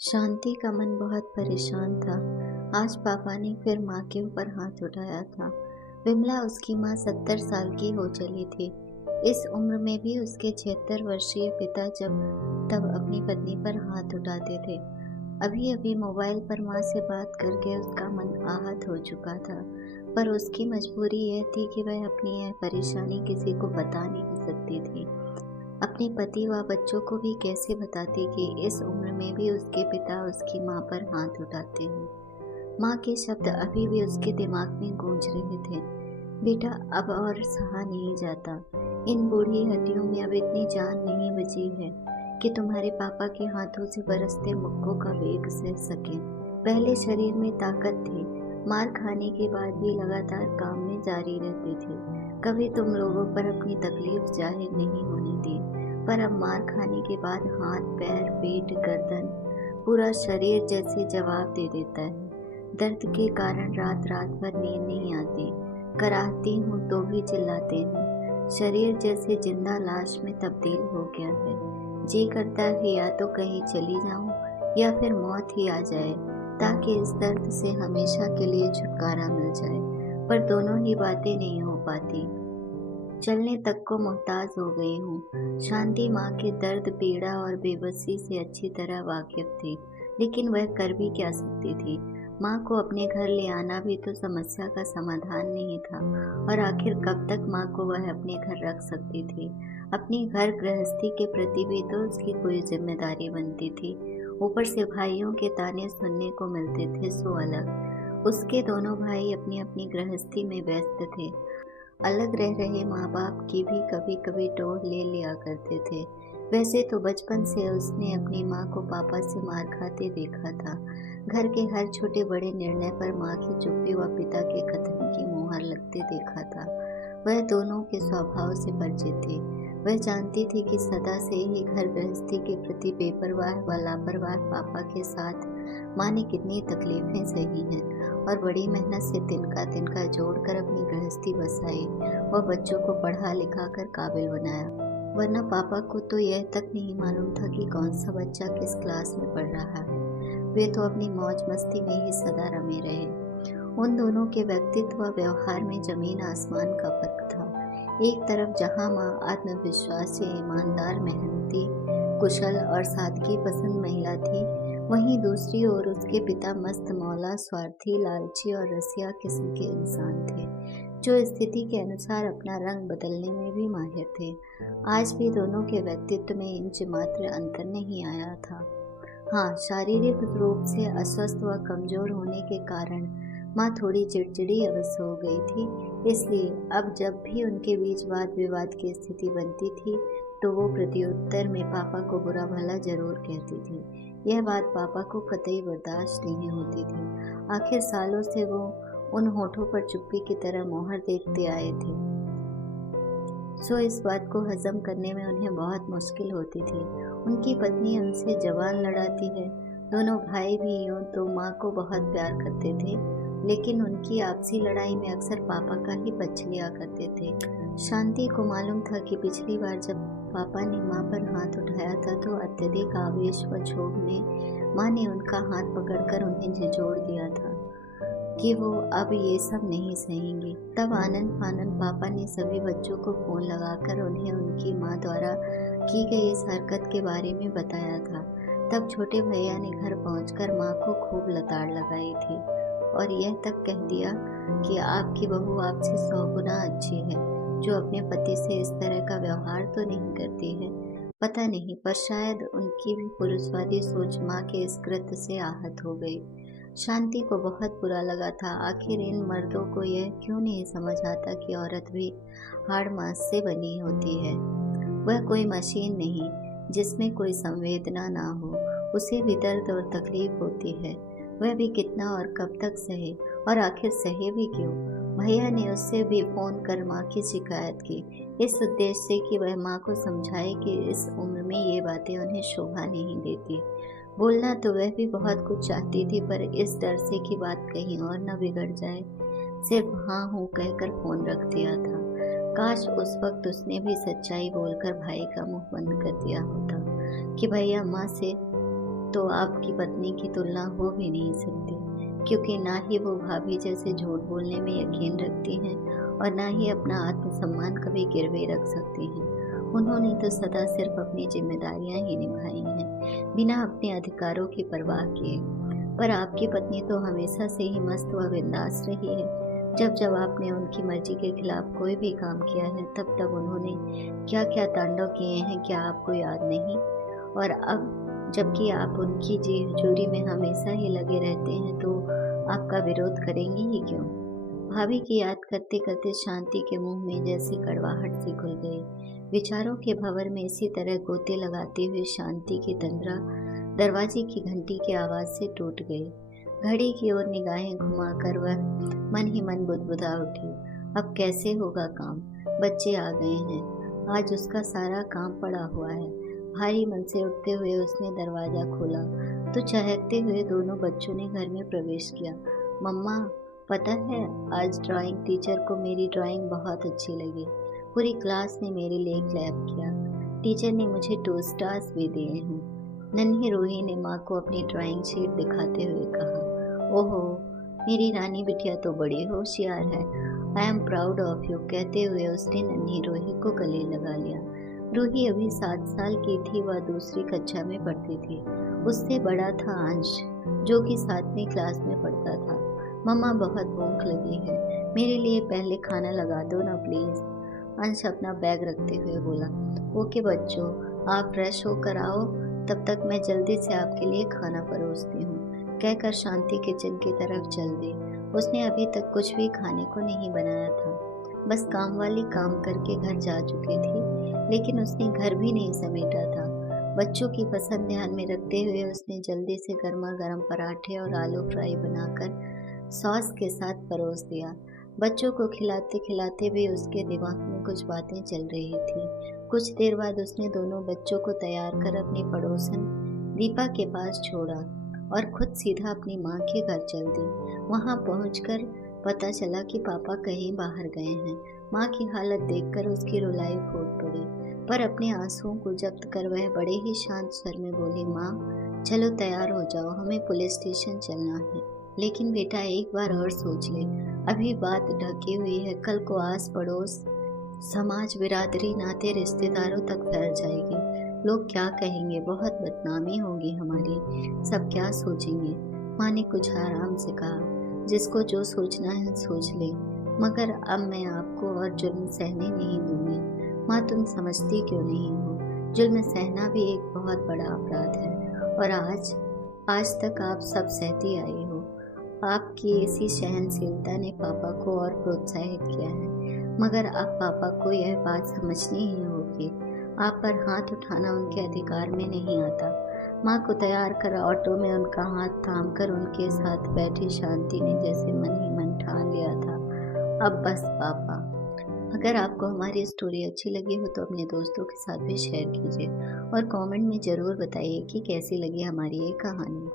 शांति का मन बहुत परेशान था। आज पापा ने फिर माँ के ऊपर हाथ उठाया था। विमला उसकी माँ 70 साल की हो चली थी। इस उम्र में भी उसके 76 वर्षीय पिता जब तब अपनी पत्नी पर हाथ उठाते थे। अभी अभी मोबाइल पर माँ से बात करके उसका मन आहत हो चुका था, पर उसकी मजबूरी यह थी कि वह अपनी यह परेशानी किसी को बता नहीं सकती थी। अपने पति व बच्चों को भी कैसे बताती कि इस उम्र में भी उसके पिता उसकी माँ पर हाथ उठाते हैं। माँ के शब्द अभी भी उसके दिमाग में गूंज रहे थे। बेटा, अब और सहा नहीं जाता। इन बूढ़ी हड्डियों में अब इतनी जान नहीं बची है कि तुम्हारे पापा के हाथों से बरसते मुक्कों का वेग सह सके। पहले शरीर में ताकत थी, मार खाने के बाद भी लगातार काम में जारी रहते थे। कभी तुम लोगों पर अपनी तकलीफ जाहिर नहीं होने दी, पर अब मार खाने के बाद हाथ, पैर, पेट, गर्दन, पूरा शरीर जैसे जवाब दे देता है। दर्द के कारण रात रात भर नींद नहीं आती। कराहती हूँ तो भी चिल्लाते हैं। शरीर जैसे जिंदा लाश में तब्दील हो गया है। जी करता है या तो कहीं चली जाऊं या फिर मौत ही आ जाए, ताकि इस दर्द से हमेशा के लिए छुटकारा मिल जाए, पर दोनों ही बातें नहीं हो पाती। चलने तक को मोहताज हो गई हूँ। शांति माँ के दर्द, पीड़ा और बेबसी से अच्छी तरह वाकिफ थी, लेकिन वह कर भी क्या सकती थी। माँ को अपने घर ले आना भी तो समस्या का समाधान नहीं था, और आखिर कब तक माँ को वह अपने घर रख सकती थी। अपनी घर गृहस्थी के प्रति भी तो उसकी कोई जिम्मेदारी बनती थी। ऊपर से भाइयों के ताने सुनने को मिलते थे सो अलग। उसके दोनों भाई अपनी अपनी गृहस्थी में व्यस्त थे। अलग रह रहे माँ बाप की भी कभी कभी टोह ले लिया करते थे। वैसे तो बचपन से उसने अपनी माँ को पापा से मार खाते देखा था। घर के हर छोटे बड़े निर्णय पर माँ की चुप्पी व पिता के कथन की मुहर लगते देखा था। वह दोनों के स्वभाव से परिचित थी। वह जानती थी कि सदा से ही घर गृहस्थी के प्रति बेपरवाह व लापरवाह पापा के साथ माँ ने कितनी तकलीफें सही हैं, और बड़ी मेहनत से तिनका तिनका जोड़कर अपनी गृहस्थी बसाई और बच्चों को पढ़ा लिखा कर काबिल बनाया। वरना पापा को तो यह तक नहीं मालूम था कि कौन सा बच्चा किस क्लास में पढ़ रहा है। वे तो अपनी मौज मस्ती में ही सदा रमे रहे। उन दोनों के व्यक्तित्व व व्यवहार में जमीन आसमान का फर्क था। एक तरफ जहाँ माँ आत्मविश्वासी, ईमानदार, मेहनती, कुशल और सादगी पसंद महिला थी, वहीं दूसरी ओर उसके पिता मस्त मौला, स्वार्थी, लालची और रसिया किस्म के इंसान थे, जो स्थिति के अनुसार अपना रंग बदलने में भी माहिर थे। आज भी दोनों के व्यक्तित्व में इंच मात्र अंतर नहीं आया था। हाँ, शारीरिक रूप से अस्वस्थ व कमजोर होने के कारण माँ थोड़ी चिड़चिड़ी अवश्य हो गई थी। इसलिए अब जब भी उनके बीच वाद विवाद की स्थिति बनती थी, तो वो प्रत्युत्तर में पापा को बुरा भला जरूर कहती थी। यह बात पापा को कतई बर्दाश्त नहीं होती थी। आखिर सालों से वो उन होठों पर चुप्पी की तरह मोहर देखते आए थे, सो इस बात को हजम करने में उन्हें बहुत मुश्किल होती थी। उनकी पत्नी उनसे जबान लड़ाती है। दोनों भाई भी यूं तो माँ को बहुत प्यार करते थे, लेकिन उनकी आपसी लड़ाई में अक्सर पापा का ही पक्ष लिया करते थे। शांति को मालूम था कि पिछली बार जब पापा ने माँ पर हाथ उठाया था, तो अत्यधिक आवेश व क्षोभ में माँ ने उनका हाथ पकड़कर उन्हें झिझोड़ दिया था कि वो अब ये सब नहीं सहेंगी। तब आनंद फानंद पापा ने सभी बच्चों को फोन लगाकर उन्हें उनकी माँ द्वारा की गई इस हरकत के बारे में बताया था। तब छोटे भैया ने घर पहुंचकर माँ को खूब लताड़ लगाई थी, और यह तक कह दिया कि आपकी बहू आपसे 100 गुना अच्छी है, जो अपने पति से इस तरह का व्यवहार तो नहीं करती है। पता नहीं, पर शायद उनकी भी पुरुषवादी सोच माँ के इस कृत्य से आहत हो गई। शांति को बहुत बुरा लगा था। आखिर इन मर्दों को यह क्यों नहीं समझ आता कि औरत भी हाड़ मांस से बनी होती है। वह कोई मशीन नहीं जिसमें कोई संवेदना ना हो। उसे भी दर्द और तकलीफ होती है। वह भी कितना और कब तक सहे, और आखिर सहे भी क्यों। भैया ने उससे भी फोन कर माँ की शिकायत की, इस उद्देश्य से कि वह माँ को समझाए कि इस उम्र में ये बातें उन्हें शोभा नहीं देती। बोलना तो वह भी बहुत कुछ चाहती थी, पर इस डर से कि बात कहीं और न बिगड़ जाए, सिर्फ हाँ हूँ कहकर फोन रख दिया था। काश उस वक्त उसने भी सच्चाई बोलकर भाई का मुंह बंद कर दिया होता कि भैया माँ से तो आपकी पत्नी की तुलना हो भी नहीं सकती, क्योंकि ना ही वो भाभी जैसे झूठ बोलने में यकीन रखती हैं और ना ही अपना आत्मसम्मान कभी गिरवे रख सकती हैं। उन्होंने तो सदा सिर्फ अपनी जिम्मेदारियां ही निभाई हैं, बिना अपने अधिकारों की परवाह किए। पर आपकी पत्नी तो हमेशा से ही मस्त व बिंदास रही है। जब जब आपने उनकी मर्जी के खिलाफ कोई भी काम किया है, तब तब उन्होंने क्या क्या तांडव किए हैं, क्या आपको याद नहीं? और अब जबकि आप उनकी जी हजूरी में हमेशा ही लगे रहते हैं, तो आपका विरोध करेंगी ही क्यों? भाभी की याद करते करते शांति के मुंह में जैसे कड़वाहट सी घुल गई। विचारों के भंवर में इसी तरह गोते लगाती हुई शांति की तंद्रा दरवाजे की घंटी की आवाज से टूट गई। घड़ी की ओर निगाहें घुमाकर वह मन ही मन बुदबुदा उठी। अब कैसे होगा काम? बच्चे आ गए हैं, आज उसका सारा काम पड़ा हुआ है। भारी मन से उठते हुए उसने दरवाजा खोला तो चहकते हुए दोनों बच्चों ने घर में प्रवेश किया। मम्मा, पता है आज ड्राइंग टीचर को मेरी ड्राइंग बहुत अच्छी लगी। पूरी क्लास ने मेरे लिए क्लैप किया। टीचर ने मुझे 2 स्टार्स भी दिए हैं। नन्ही रूही ने माँ को अपनी ड्राइंग शीट दिखाते हुए कहा। ओहो, मेरी रानी बिटिया तो बड़ी होशियार है। I am proud of you, कहते हुए उसने नन्ही रूही को गले लगा लिया। रूही अभी 7 साल की थी, वह दूसरी कक्षा में पढ़ती थी। उससे बड़ा था अंश, जो कि 7वीं क्लास में पढ़ता था। मम्मा, बहुत भूख लगी है, मेरे लिए पहले खाना लगा दो ना प्लीज। अंश अपना बैग रखते हुए बोला। ओके बच्चों, आप फ्रेश होकर आओ, तब तक मैं जल्दी से आपके लिए खाना परोसती हूँ, कहकर शांति किचन की तरफ चल दी। उसने अभी तक कुछ भी खाने को नहीं बनाया था, बस काम वाली काम करके घर जा चुकी थी, लेकिन उसने घर भी नहीं समेटा था। बच्चों की पसंद ध्यान में रखते हुए उसने जल्दी से गर्मा गर्म पराठे और आलू फ्राई बनाकर सॉस के साथ परोस दिया। बच्चों को खिलाते खिलाते भी उसके दिमाग में कुछ बातें चल रही थी। कुछ देर बाद उसने दोनों बच्चों को तैयार कर अपनी पड़ोसन दीपा के पास छोड़ा और खुद सीधा अपनी माँ के घर चल दी। वहाँ पहुँचकर पता चला कि पापा कहीं बाहर गए हैं। माँ की हालत देखकर उसकी रुलाई फूट पड़ी, पर अपने आंसुओं को जब्त कर वह बड़े ही शांत स्वर में बोली, माँ चलो तैयार हो जाओ, हमें पुलिस स्टेशन चलना है। लेकिन बेटा, एक बार और सोच ले, अभी बात ढकी हुई है, कल को आस पड़ोस, समाज, बिरादरी, नाते रिश्तेदारों तक फैल जाएगी। लोग क्या कहेंगे, बहुत बदनामी होगी हमारी, सब क्या सोचेंगे। माँ ने कुछ आराम से कहा, जिसको जो सोचना है सोच ले, मगर अब मैं आपको और जुल्म सहने नहीं दूंगी। माँ, तुम समझती क्यों नहीं हो? जुल्म सहना भी एक बहुत बड़ा अपराध है, और आज तक आप सब सहती आई हो। आपकी इसी सहनशीलता ने पापा को और प्रोत्साहित किया है, मगर अब पापा को यह बात समझनी ही होगी। आप पर हाथ उठाना उनके अधिकार में नहीं आता। माँ को तैयार कर ऑटो में उनका हाथ थामकर उनके साथ बैठी शांति ने जैसे मन ही मन ठान लिया था, अब बस पापा। अगर आपको हमारी स्टोरी अच्छी लगी हो तो अपने दोस्तों के साथ भी शेयर कीजिए और कमेंट में ज़रूर बताइए कि कैसी लगी हमारी ये कहानी।